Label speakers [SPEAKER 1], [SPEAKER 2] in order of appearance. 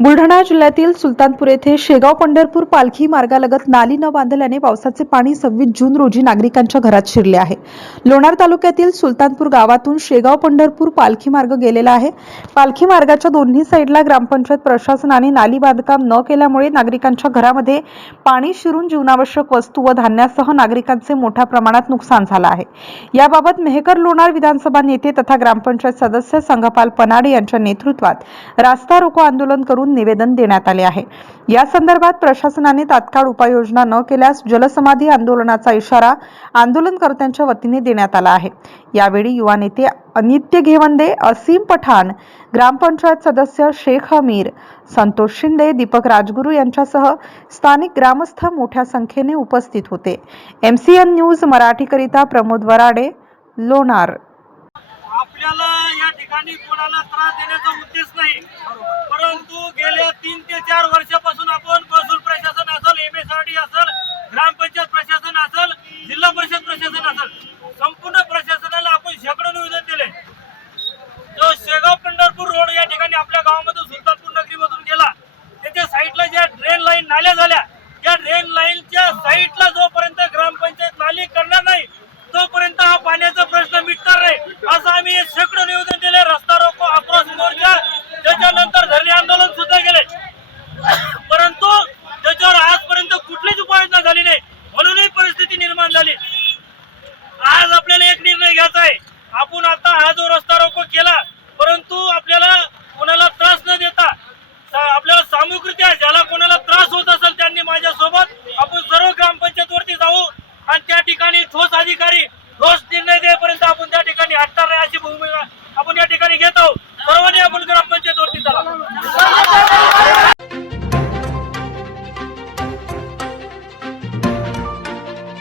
[SPEAKER 1] Buldhana जिल्ह्यातील सुलतानपूर येथे शेगाव पंढरपूर पालखी मार्गालगत नाली न बांधल्याने पावसाचे पाणी सव्वीस जून रोजी नागरिकांच्या घरात शिरले आहे. लोणार तालुक्यातील सुलतानपूर गावातून शेगाव पंढरपूर पालखी मार्ग गेलेला आहे. पालखी मार्गाच्या दोन्ही साईडला ग्रामपंचायत प्रशासनाने नाली बांधकाम न केल्यामुळे नागरिकांच्या घरामध्ये पाणी शिरून जीवनावश्यक वस्तू व धान्यासह नागरिकांचे मोठ्या प्रमाणात नुकसान झालं आहे. याबाबत मेहकर लोणार विधानसभा नेते तथा ग्रामपंचायत सदस्य संघपाल पनाडे यांच्या नेतृत्वात रास्ता रोको आंदोलन करून निवेदन देण्यात आले आहे. या संदर्भात प्रशासनाने तात्काळ उपाययोजना न केल्यास जलसमाधी आंदोलनाचा इशारा आंदोलनकर्त्यांच्या वतीने देण्यात आला आहे. यावेळी युवा नेते अनित्य घेवंदे असीम पठाण ग्रामपंचायत सदस्य शेख अमीर संतोष शिंदे दीपक राजगुरू यांच्यासह स्थानिक ग्रामस्थ मोठ्या संख्येने उपस्थित होते. एम सी एन न्यूज मराठीकरिता प्रमोद वराडे लोणार.
[SPEAKER 2] आपल्याला या ठिकाणी कोणाला त्रास देण्याचा उद्देश नाही. परंतु गेल्या तीन ते चार वर्षापासून आपण महसूल प्रशासन असेल एम एस आर डी असेल ग्रामपंचायत प्रशासन असेल जिल्हा परिषद प्रशासन असेल संपूर्ण प्रशासनाला आपण शेकडो निवेदन दिले. जो शेगाव पंढरपूर रोड या ठिकाणी आपल्या गावामधून सुलतानपूर नगरीमधून गेला. त्याच्या साईडला ज्या ड्रेन लाईन नाल्या झाल्या त्या ड्रेन लाईनच्या साईडला जोपर्यंत ग्रामपंचायत नाली करणार नाही तोपर्यंत हा पाण्याचा प्रश्न मिटणार नाही. असं आम्ही शेकडो निवेदन दिले रस्ता रोको आक्रोश मोर्चा त्याच्यानंतर धरणे आंदोलन सुद्धा केले परंतु त्याच्यावर आजपर्यंत कुठलीच उपाययोजना झाली नाही म्हणून ही परिस्थिती निर्माण झाली आज आपल्याला एक निर्णय घ्यायचा आहे. आपण आता हा जो रस्ता